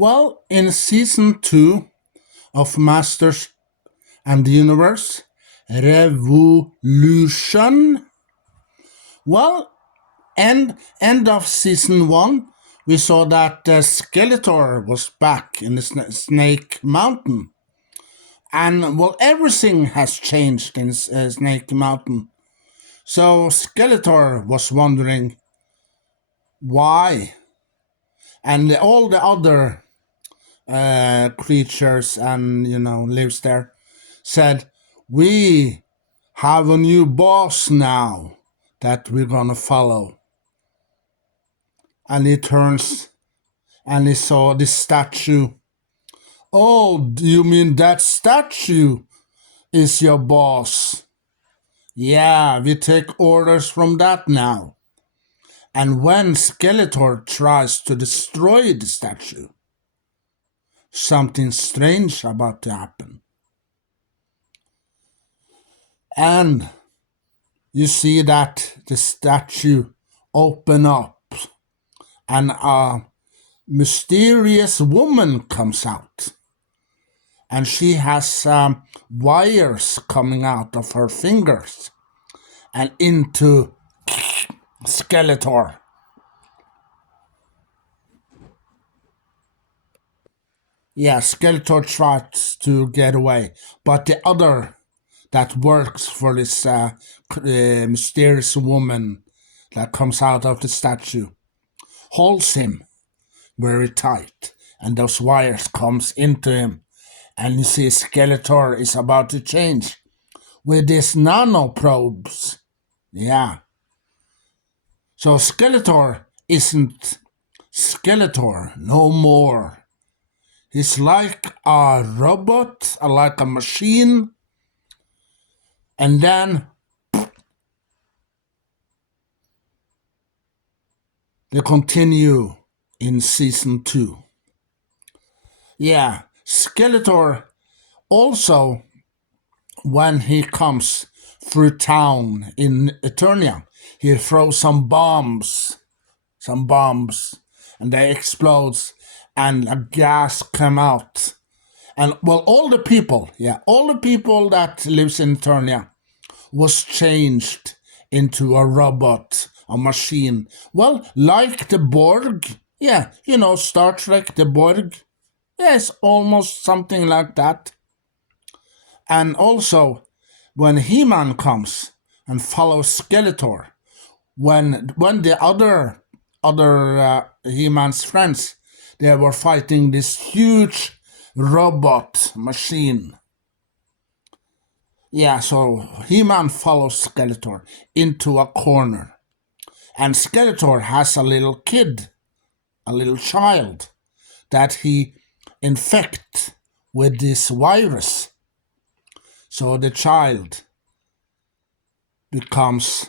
Well, in season 2 of Masters and the Universe Revolution, well, end of season 1, we saw that Skeletor was back in the Snake Mountain. And, well, everything has changed in Snake Mountain. So Skeletor was wondering why. And all the other creatures and, lives there said, we have a new boss now that we're gonna follow. And he turns and he saw this statue. Oh, do you mean that statue is your boss? Yeah, we take orders from that now. And when Skeletor tries to destroy the statue, something strange about to happen. And you see that the statue open up and a mysterious woman comes out. And she has wires coming out of her fingers and into Skeletor. Yeah, Skeletor tries to get away, but the other that works for this mysterious woman that comes out of the statue holds him very tight, and those wires comes into him, and you see Skeletor is about to change with his nanoprobes. Yeah. So Skeletor isn't Skeletor no more. He's like a robot, like a machine. And then they continue in season 2. Yeah, Skeletor also, when he comes through town in Eternia, he throws some bombs, and they explode, and a gas come out. And, well, all the people that lives in Eternia was changed into a robot, a machine. Well, like the Borg. Yeah, Star Trek, the Borg. Yes, almost something like that. And also, when He-Man comes and follows Skeletor, when the other He-Man's friends, they were fighting this huge robot machine. Yeah, so He-Man follows Skeletor into a corner. And Skeletor has a little kid, a little child, that he infects with this virus. So the child becomes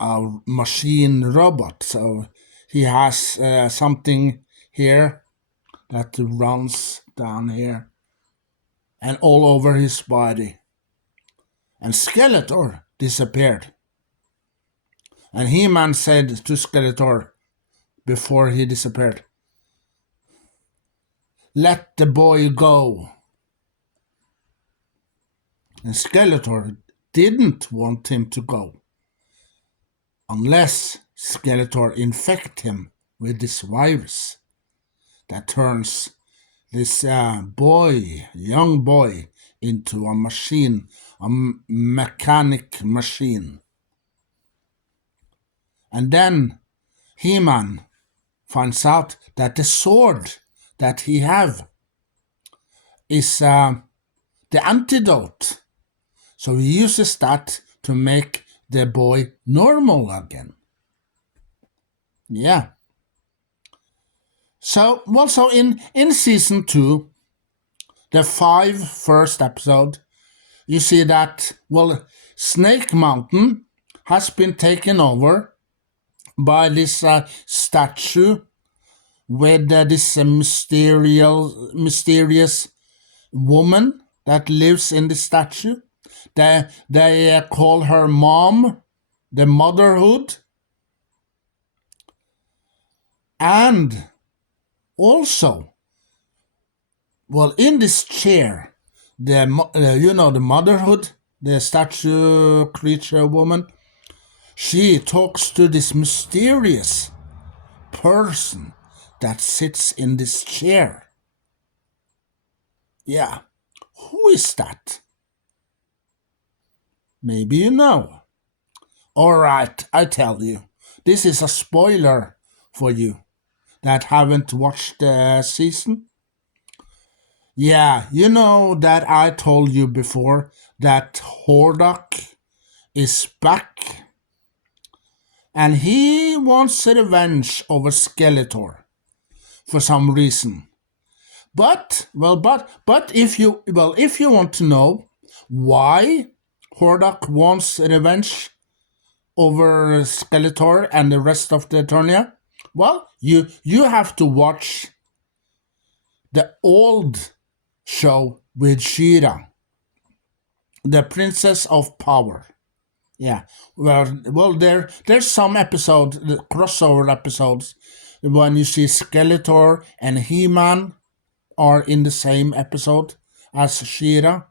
a machine robot. So he has something here that runs down here and all over his body. And Skeletor disappeared. And He-Man said to Skeletor before he disappeared, "Let the boy go." And Skeletor didn't want him to go unless Skeletor infect him with this virus that turns this young boy, into a machine, a mechanic machine. And then He-Man finds out that the sword that he have is the antidote. So he uses that to make the boy normal again. Yeah. So also in season 2, the 5 first episode, you see that, well, Snake Mountain has been taken over by this statue with this mysterious woman that lives in the statue. They call her Mom, the motherhood. And also, Well, in this chair, the motherhood, the statue creature woman, she talks to this mysterious person that sits in this chair. Yeah, who is that? Maybe you know. Alright, I tell you. This is a spoiler for you that haven't watched the season. Yeah, you know that I told you before that Hordak is back and he wants revenge over Skeletor for some reason. But if you want to know why Hordak wants revenge over Skeletor and the rest of the Eternia, well, you have to watch the old show with She-Ra, the Princess of Power. Yeah, there's some episodes, the crossover episodes, when you see Skeletor and He-Man are in the same episode as She-Ra.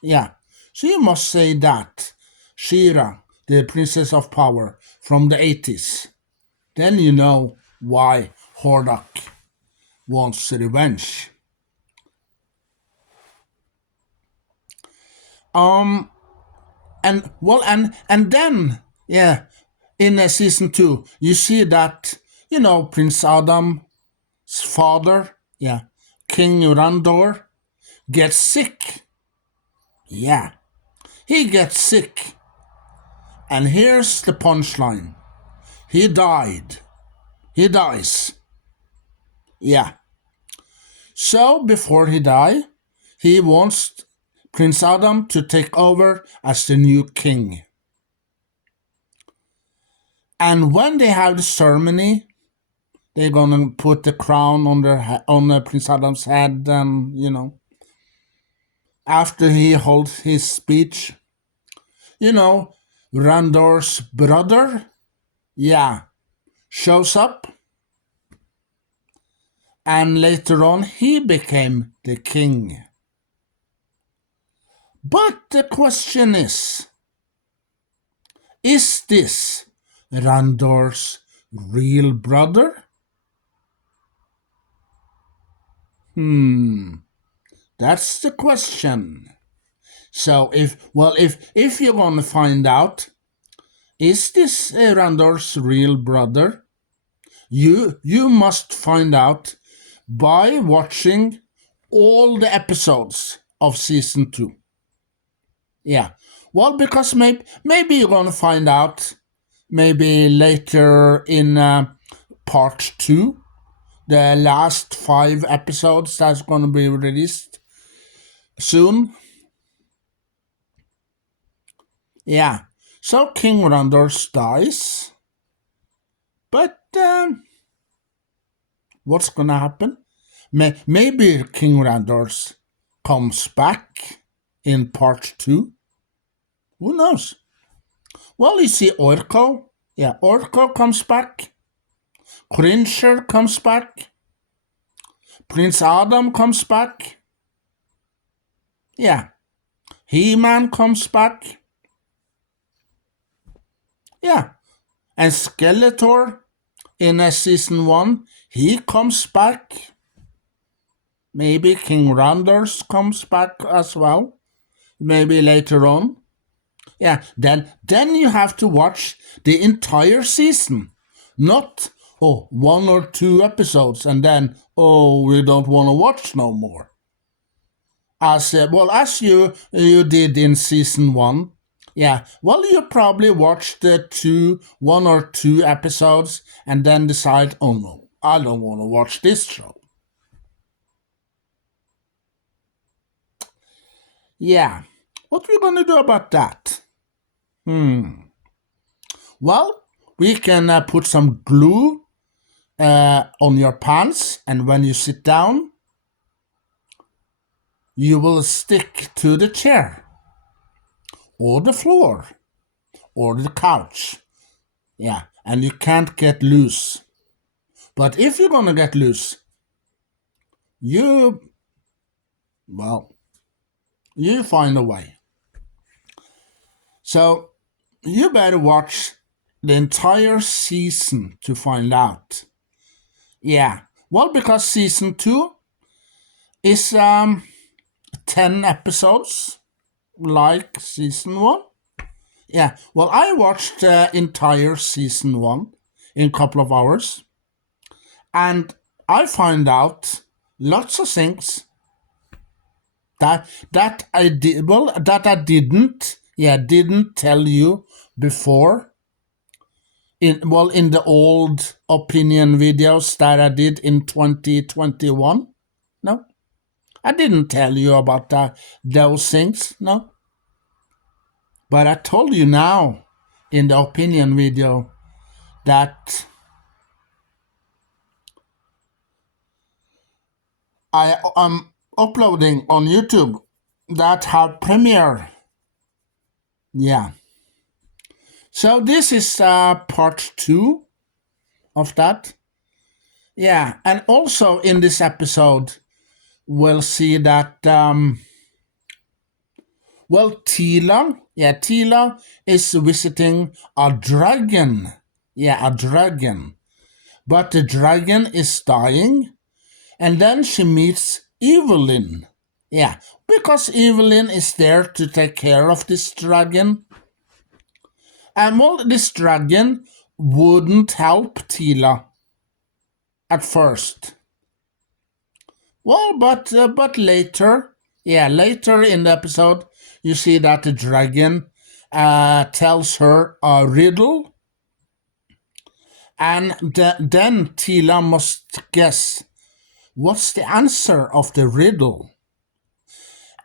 Yeah, so you must say that She-Ra, the Princess of Power from the 80s. Then you know why Hordak wants revenge. Um, and then yeah, in season 2, you see that Prince Adam's father, yeah, King Randor, gets sick. Yeah, he gets sick. And here's the punchline. He died. He dies. Yeah. So before he dies, he wants Prince Adam to take over as the new king. And when they have the ceremony, they're gonna put the crown on Prince Adam's head, and after he holds his speech, Randor's brother, yeah, shows up, and later on he became the king. But the question is this Randor's real brother? That's the question. So if you're gonna find out, is this Randor's real brother? You must find out by watching all the episodes of season 2. Yeah. Well, because maybe you're gonna find out maybe later in part 2, the last 5 episodes that's gonna be released soon. Yeah. So King Randor dies. But what's gonna happen? Maybe King Randor comes back in part 2. Who knows? Well, you see Orko. Yeah, Orko comes back. Cringer comes back. Prince Adam comes back. Yeah. He-Man comes back. Yeah. And Skeletor in season 1, he comes back. Maybe King Randor comes back as well. Maybe later on. Yeah, then you have to watch the entire season. Not 1 or 2 episodes and then we don't want to watch no more. As you did in season 1. Yeah, well, you probably watched the 1 or 2 episodes and then decide, oh no, I don't want to watch this show. Yeah, what are we gonna do about that? Well, we can put some glue on your pants, and when you sit down, you will stick to the chair, or the floor, or the couch. Yeah, and you can't get loose. But if you're gonna get loose, you Well, you find a way. So you better watch the entire season to find out. Yeah, well, because season 2 is 10 episodes, like season 1. Yeah, well, I watched the entire season 1 in a couple of hours, and I found out lots of things that I did that I didn't tell you before in the old opinion videos that I did in 2021. No, I didn't tell you about those things. No, but I told you now in the opinion video that I am uploading on YouTube that had premiere. Yeah. So this is part 2 of that. Yeah, and also in this episode, we'll see that Teela is visiting a dragon. Yeah, a dragon. But the dragon is dying, and then she meets Evelyn. Yeah, because Evelyn is there to take care of this dragon. And well, this dragon wouldn't help Teela at first. Well, but later, later in the episode, you see that the dragon tells her a riddle, and then Teela must guess what's the answer of the riddle.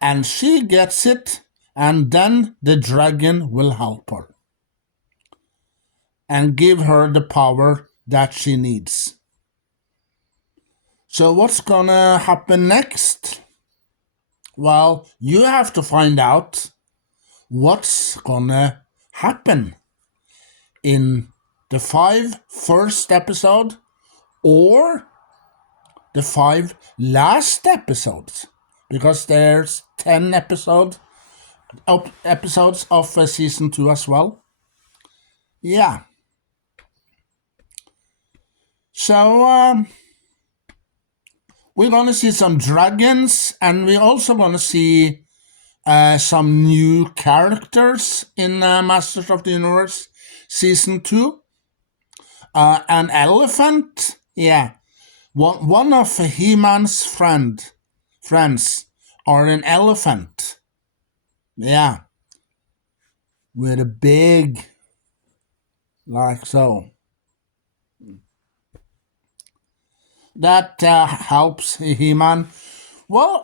And she gets it, and then the dragon will help her and give her the power that she needs. So what's gonna happen next? Well, you have to find out what's gonna happen in the 5 first episode or the 5 last episodes, because there's 10 episodes of season 2 as well. Yeah. So we're gonna see some dragons, and we're also gonna see some new characters in Masters of the Universe season 2. An elephant, yeah. One of He-Man's friends are an elephant. Yeah. With a big, like so. That helps He-Man.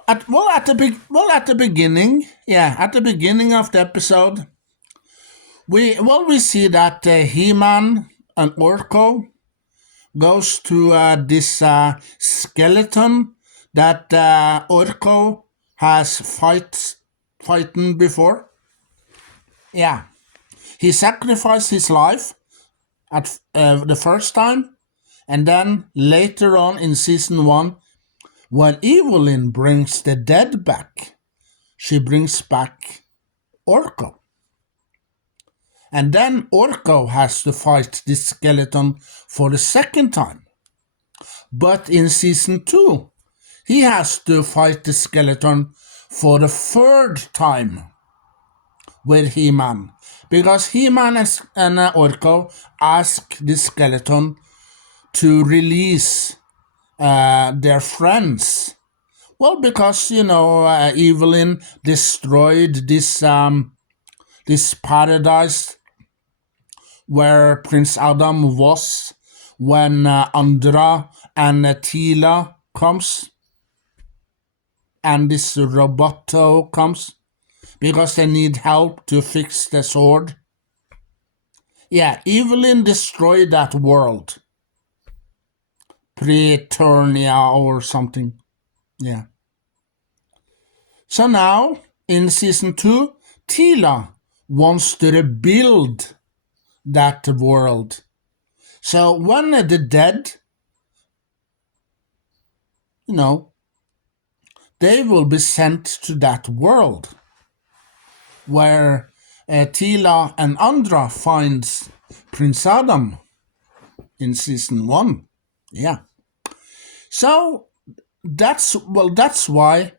At the beginning, at the beginning of the episode, we see that He-Man and Orko goes to this skeleton that Orko has fighting before. Yeah, he sacrificed his life at the first time, and then later on in season 1, when Evelyn brings the dead back, she brings back Orko. And then Orko has to fight this skeleton for the second time. But in season 2, he has to fight the skeleton for the third time with He-Man. Because He-Man and Orko ask the skeleton to release their friends. Well, because, Evelyn destroyed this paradise where Prince Adam was when Andra and Teela comes, and this Roboto comes, because they need help to fix the sword. Yeah, Evelyn destroyed that world. Eternia or something. Yeah. So now, in season 2, Teela wants to rebuild that world. So when the dead, they will be sent to that world where Teela and Andra finds Prince Adam in season 1. Yeah. So that's why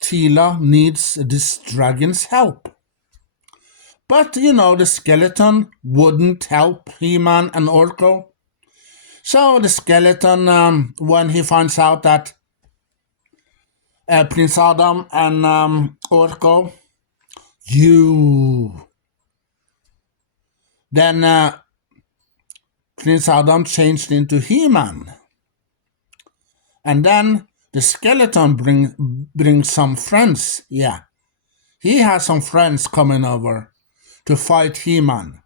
Teela needs this dragon's help. But the skeleton wouldn't help He-Man and Orko. So the skeleton, when he finds out that Prince Adam and Orko, then Prince Adam changed into He-Man. And then the skeleton brings some friends. Yeah, he has some friends coming over to fight He-Man.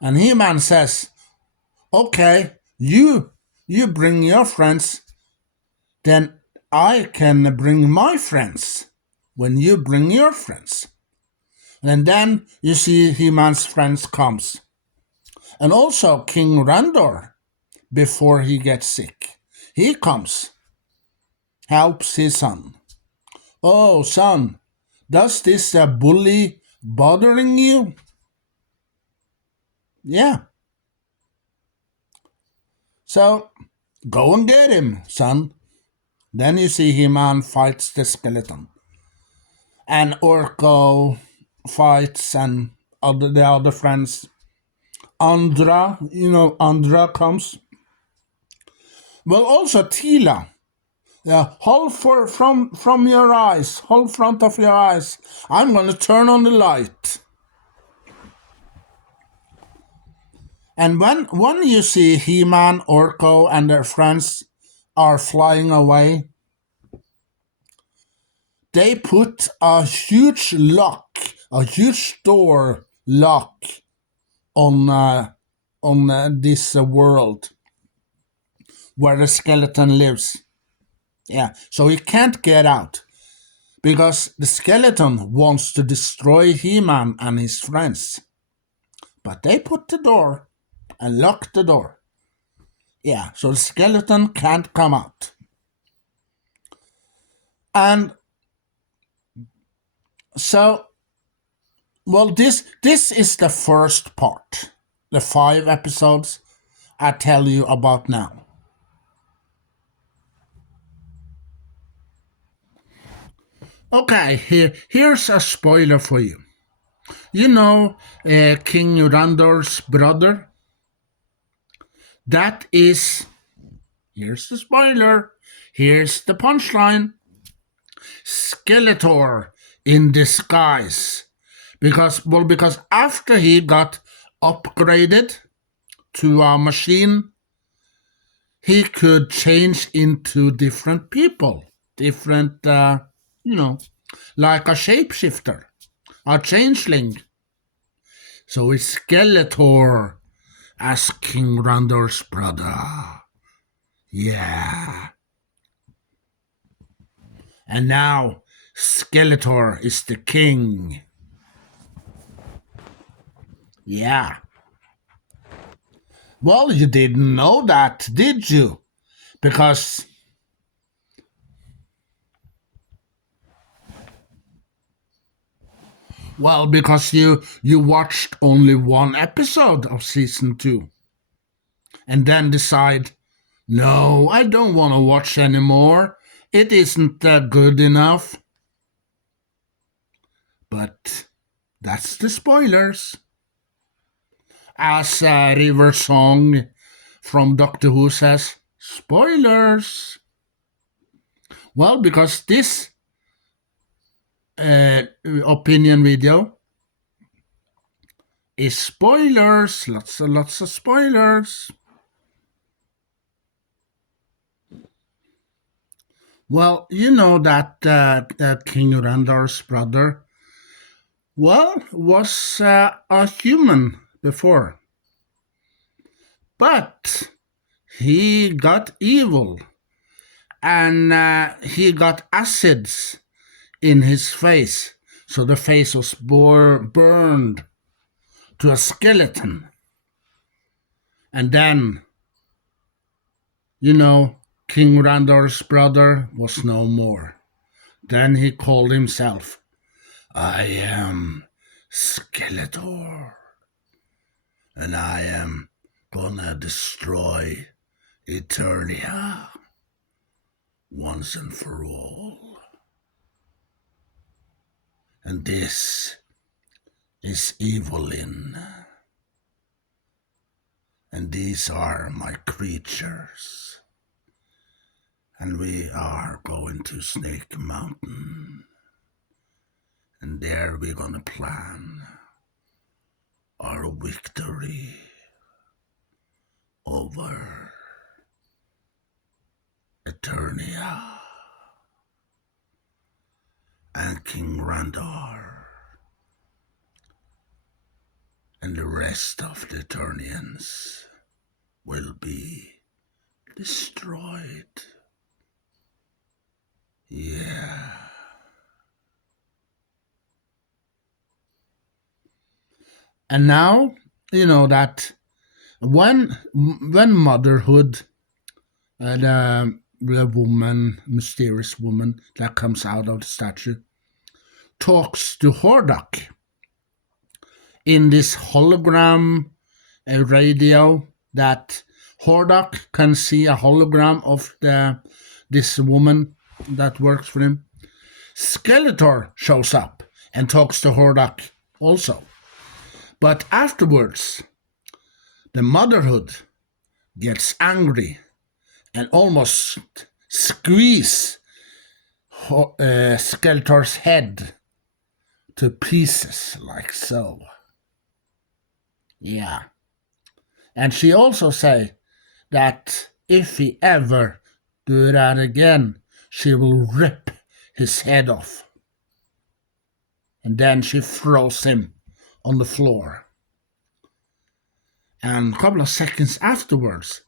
And He-Man says, okay, you bring your friends, then I can bring my friends when you bring your friends. And then you see He-Man's friends comes. And also King Randor, before he gets sick, he comes, helps his son. Oh, son, does this bully bothering you? Yeah. So, go and get him, son. Then you see He-Man fights the skeleton. And Orko fights and the other friends. Andra comes. Well, also Teela. Yeah, hold from your eyes, hold front of your eyes. I'm going to turn on the light. And when you see He-Man, Orko, and their friends are flying away, they put a huge door lock on this world where the skeleton lives. Yeah, so he can't get out because the skeleton wants to destroy He-Man and his friends. But they put the door and lock the door. Yeah, so the skeleton can't come out. And so, well, this is the first part. The 5 episodes I tell you about now. Okay, here's a spoiler for you. You know King Randor's brother? That is, here's the spoiler, here's the punchline, Skeletor in disguise. Because after he got upgraded to a machine, he could change into different people, different, like a shapeshifter, a changeling. So it's Skeletor as King Randor's brother. Yeah. And now Skeletor is the king. Yeah. Well, you didn't know that, did you? Because you watched only one episode of season 2 and then decide, no, I don't want to watch anymore. It isn't good enough. But that's the spoilers. As River Song from Doctor Who says, spoilers. Well, because this opinion video is spoilers, lots of spoilers. Well, you know that King Randor's brother, was a human before. But he got evil and he got acids in his face. So the face was burned to a skeleton. And then, King Randor's brother was no more. Then he called himself, I am Skeletor, and I am gonna destroy Eternia once and for all. And this is Evelyn, and these are my creatures, and we are going to Snake Mountain, and there we're gonna plan our victory over Eternia and King Randor and the rest of the Eternians will be destroyed. Yeah. And now, you know that when motherhood, the woman, mysterious woman that comes out of the statue, talks to Hordak in this hologram radio, that Hordak can see a hologram of this woman that works for him. Skeletor shows up and talks to Hordak also. But afterwards, the motherhood gets angry and almost squeeze Skeletor's head to pieces, like so. Yeah. And she also say that if he ever do that again, she will rip his head off. And then she throws him on the floor. And a couple of seconds afterwards,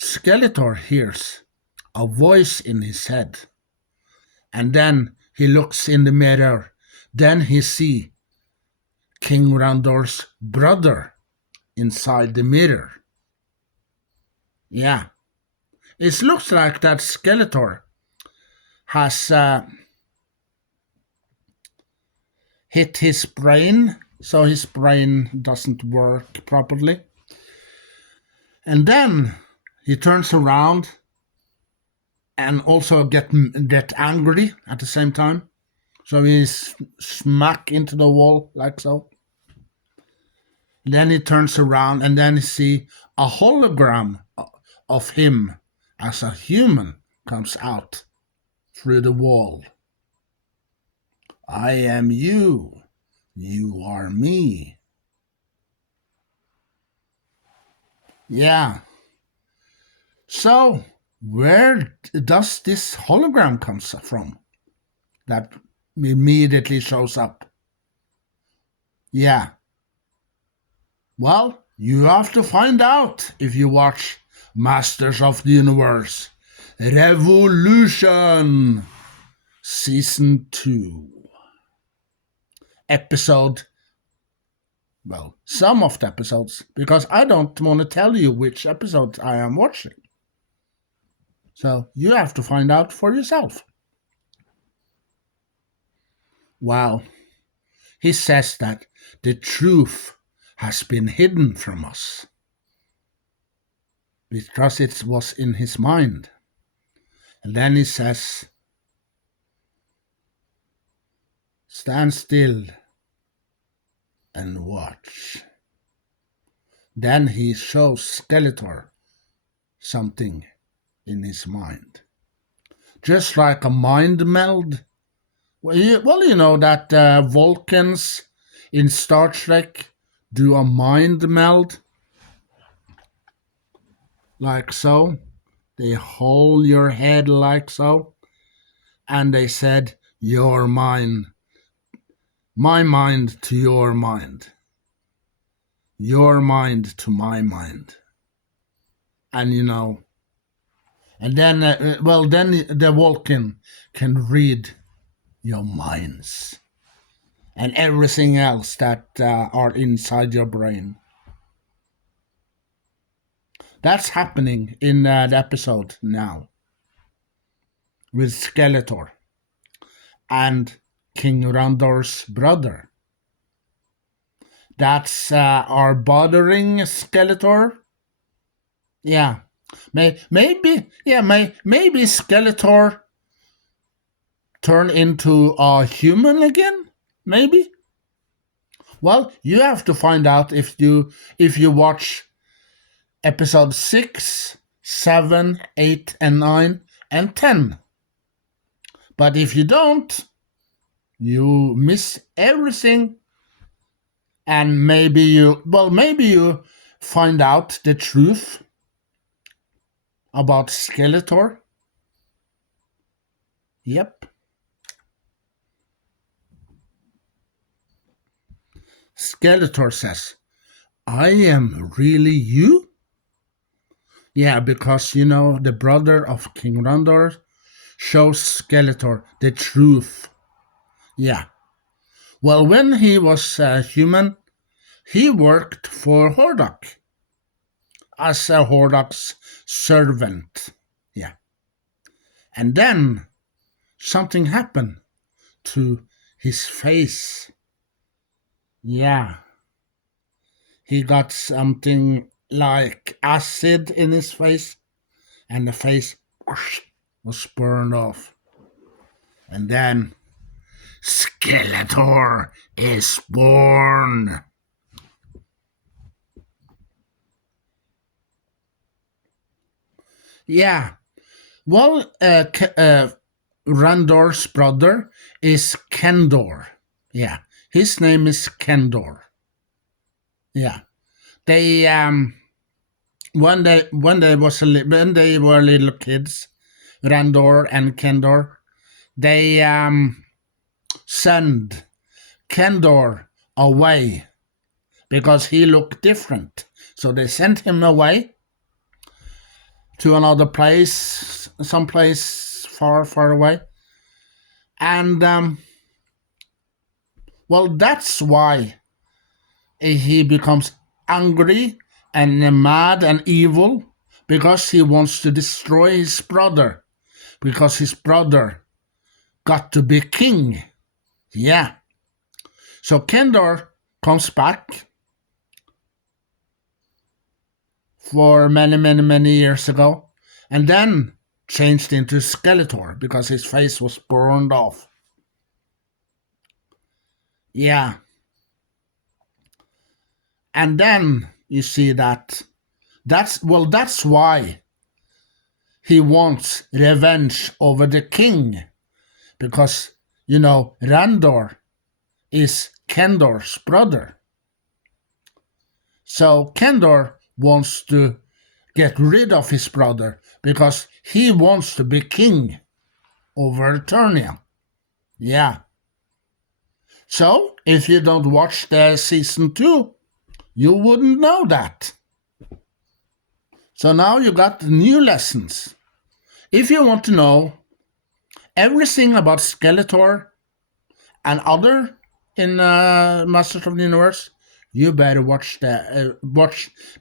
Skeletor hears a voice in his head. And then he looks in the mirror. Then he sees King Randor's brother inside the mirror. Yeah. It looks like that Skeletor has hit his brain, so his brain doesn't work properly. And then he turns around and also get angry at the same time. So he's smack into the wall like so. Then he turns around and then he see a hologram of him as a human comes out through the wall. I am you. You are me. Yeah. So, where does this hologram come from that immediately shows up? Yeah. Well, you have to find out if you watch Masters of the Universe Revolution Season 2. Episode, well, some of the episodes, because I don't want to tell you which episodes I am watching. So you have to find out for yourself. Well, he says that the truth has been hidden from us because it was in his mind. And then he says, stand still and watch. Then he shows Skeletor something in his mind. Just like a mind meld. Well, you know that Vulcans in Star Trek do a mind meld. Like so. They hold your head like so. And they said, your mind. My mind to your mind. Your mind to my mind. And you know. And then, then the Vulcan can read your minds and everything else that are inside your brain. That's happening in the episode now with Skeletor. and King Randor's brother. That's our bothering Skeletor. Yeah, maybe Skeletor turn into a human again. Maybe. Well, you have to find out if you watch episode 6, 7, 8, and 9, and 10. But if you don't, you miss everything. And maybe you find out the truth about Skeletor. Yep. Skeletor says, I am really you? Yeah, because, the brother of King Randor shows Skeletor the truth. Yeah. Well, when he was human, he worked for Hordak as a Hordak's servant. Yeah. And then something happened to his face. Yeah. He got something like acid in his face, and the face was burned off. And then Skeletor is born. Yeah. Well, Randor's brother is Kendor. Yeah. His name is Kendor. Yeah. They when they were little kids, Randor and Kendor, they sent Kendor away because he looked different. So they sent him away to another place, someplace far, far away. And, well, that's why he becomes angry and mad and evil, because he wants to destroy his brother, because his brother got to be king. Yeah. So Kendor comes back for many, many, many years ago, and then changed into Skeletor because his face was burned off. Yeah. And then you see that's why he wants revenge over the king, because, Randor is Kendor's brother. So Kendor wants to get rid of his brother because he wants to be king over Eternia. Yeah. So, if you don't watch the season 2, you wouldn't know that. So now you got new lessons. If you want to know everything about Skeletor and other in Masters of the Universe, you better watch the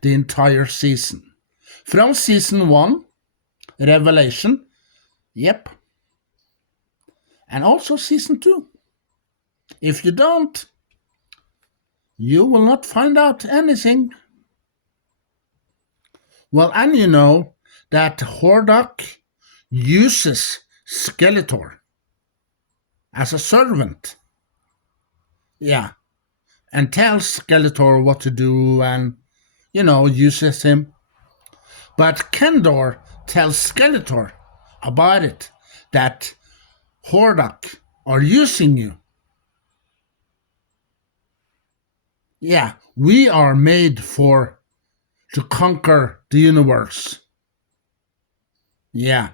entire season. From season 1, Revelation, yep, and also season 2. If you don't, you will not find out anything. Well, and you know that Hordak uses Skeletor as a servant. Yeah, and tells Skeletor what to do and, uses him. But Kendor tells Skeletor about it, that Hordak are using you. Yeah, we are made to conquer the universe. Yeah.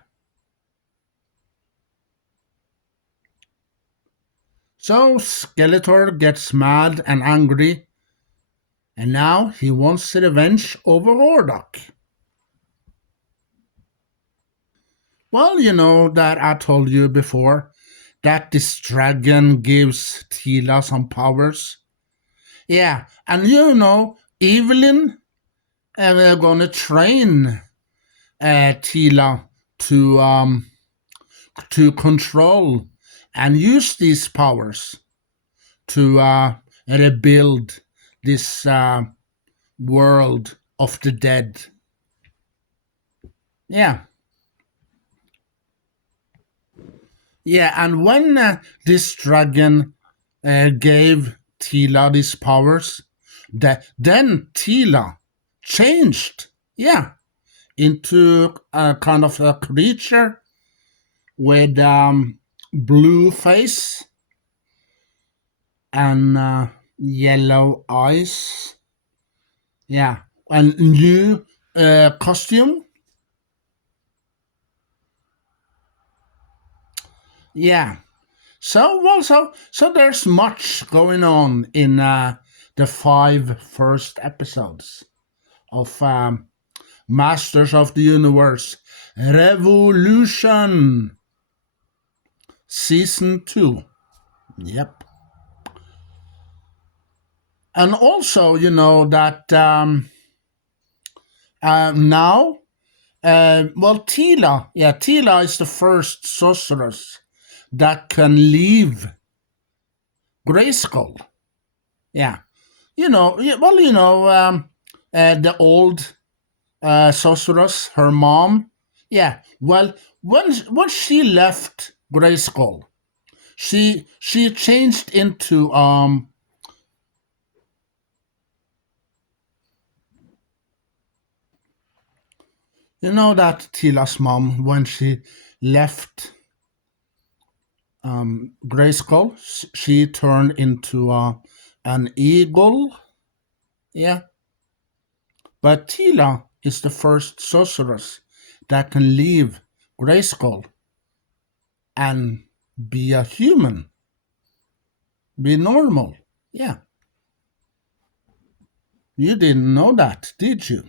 So Skeletor gets mad and angry, and now he wants revenge over Hordak. Well, you know that I told you before that this dragon gives Teela some powers. Yeah, and Evelyn we're gonna train Teela to control and use these powers to rebuild this world of the dead. Yeah. Yeah, and when this dragon gave Teela these powers, then Teela changed, yeah, into a kind of a creature with blue face and yellow eyes. Yeah, and new costume. Yeah. So there's much going on in the five first episodes of Masters of the Universe Revolution Season 2. Yep. And also, you know that now, Teela is the first sorceress that can leave Grayskull. Yeah. The old sorceress, her mom. Yeah. Well, when she left Grayskull, she changed into you know that Teela's mom, when she left Grayskull, she turned into an eagle. Yeah. But Teela is the first sorceress that can leave Grayskull and be a human, be normal. Yeah. You didn't know that, did you?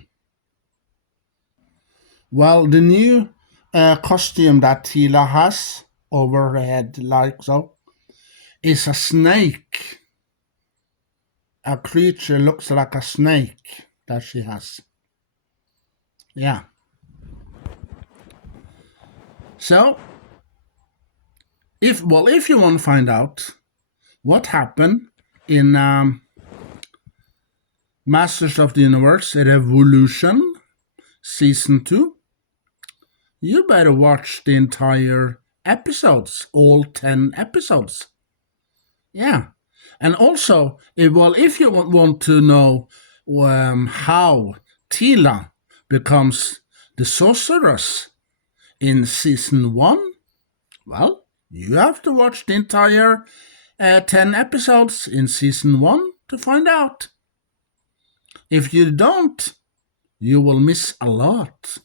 Well, the new costume that Teela has over her head, like so, is a snake. A creature looks like a snake that she has. Yeah. So, if you want to find out what happened in Masters of the Universe Revolution Season 2, you better watch the entire episodes, all 10 episodes. Yeah. And also, if you want to know how Teela becomes the sorceress in Season 1, well, you have to watch the entire 10 episodes in Season 1 to find out. If you don't, you will miss a lot.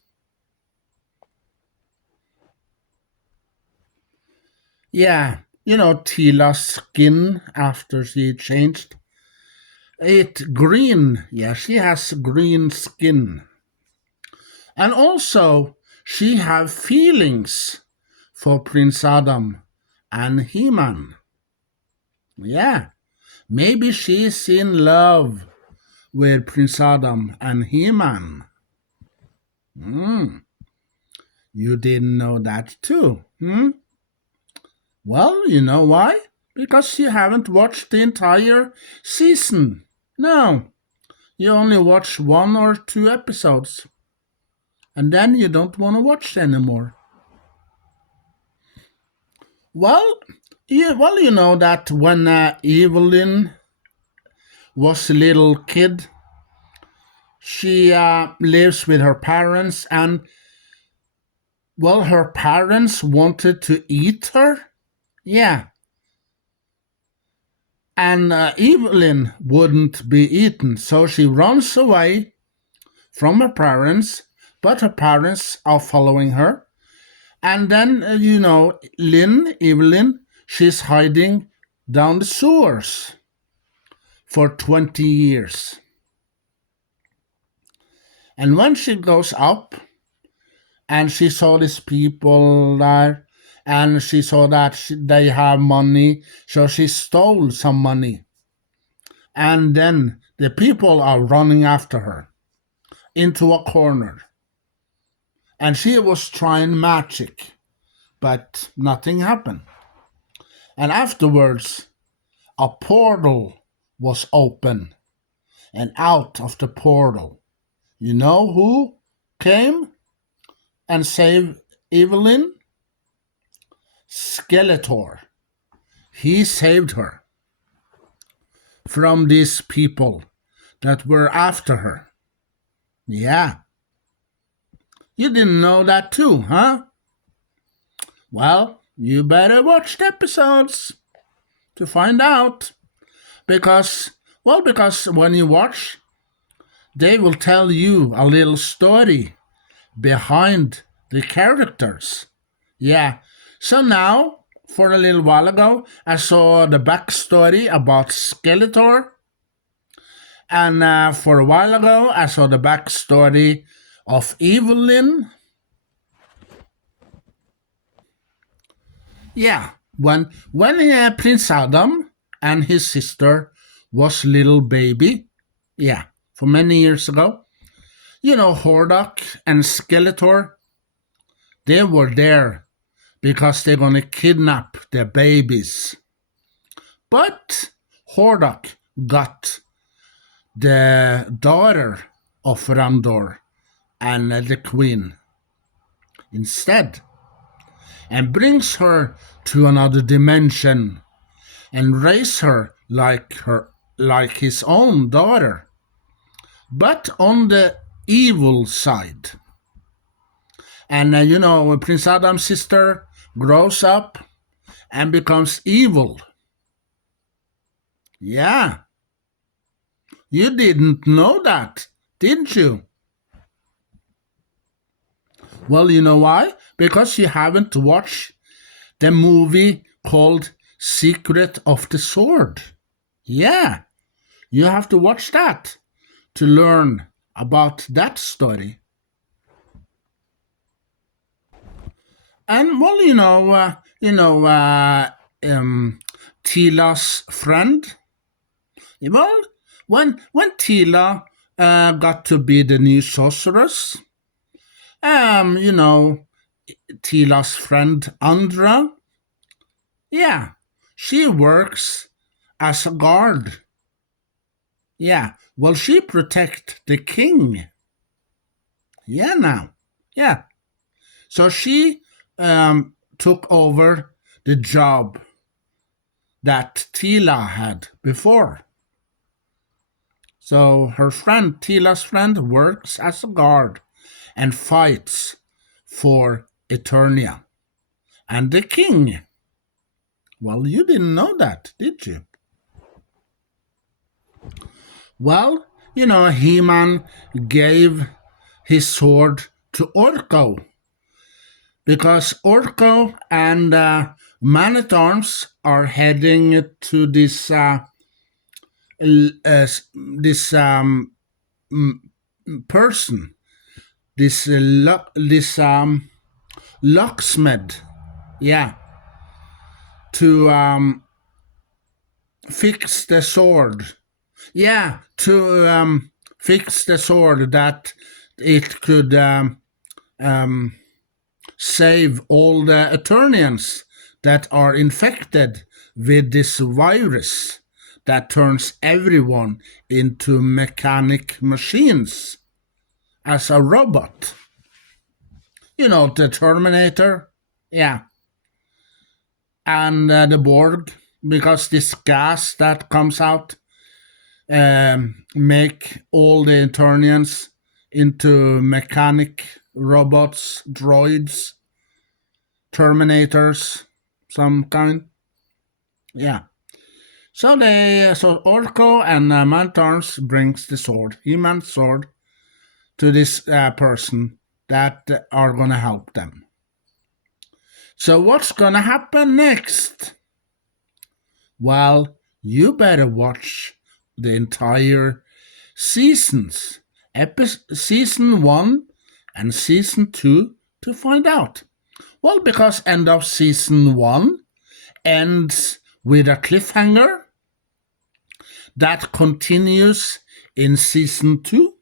Yeah, Teela's skin after she changed. It green. Yeah, she has green skin. And also, she have feelings for Prince Adam and He-Man. Yeah, maybe she's in love with Prince Adam and He-Man. You didn't know that too, hmm? Well, you know why? Because you haven't watched the entire season. No, you only watch one or two episodes. And then you don't want to watch anymore. Well, you know that when Evelyn was a little kid, she lives with her parents, and well, her parents wanted to eat her. Yeah, and Evelyn wouldn't be eaten, so she runs away from her parents, but her parents are following her. And then, Evelyn, she's hiding down the sewers for 20 years. And when she goes up and she saw these people there, and she saw that they have money, so she stole some money. And then the people are running after her into a corner. And she was trying magic, but nothing happened. And afterwards, a portal was open, and out of the portal, you know who came and saved Evelyn? Skeletor. He saved her from these people that were after her. Yeah. You didn't know that too, huh? Well, you better watch the episodes to find out. Because when you watch, they will tell you a little story behind the characters. Yeah. So now, for a little while ago, I saw the backstory about Skeletor. And for a while ago, I saw the backstory of Evelyn. Yeah, when Prince Adam and his sister was little baby, yeah, for many years ago, Hordak and Skeletor, they were there because they're gonna kidnap their babies. But Hordak got the daughter of Randor and the queen instead, and brings her to another dimension and raise her like his own daughter, but on the evil side. And Prince Adam's sister grows up and becomes evil. Yeah, you didn't know that, didn't you? Well, you know why? Because you haven't watched the movie called Secret of the Sword. Yeah, you have to watch that to learn about that story. And well, Teela's friend. Well, when Teela got to be the new sorceress, Teela's friend Andra, yeah, she works as a guard. Yeah, well, she protect the king. Yeah, now, yeah. So she took over the job that Teela had before. So her friend, Teela's friend, works as a guard and fights for Eternia and the king. Well, you didn't know that, did you? Well, He-Man gave his sword to Orko because Orko and Man-at-Arms are heading to this person, this locksmith, yeah, to fix the sword. Yeah, to fix the sword that it could save all the Eternians that are infected with this virus that turns everyone into mechanic machines as a robot. The Terminator, yeah, and the Borg, because this gas that comes out make all the Eternians into mechanic robots, droids, Terminators, some kind. Yeah. So Orko and Man-at-Arms brings the sword, He-Man's sword, to this person that are gonna help them. So what's gonna happen next? Well, you better watch the entire seasons, season 1 and season 2 to find out. Well, because end of season 1 ends with a cliffhanger that continues in season 2.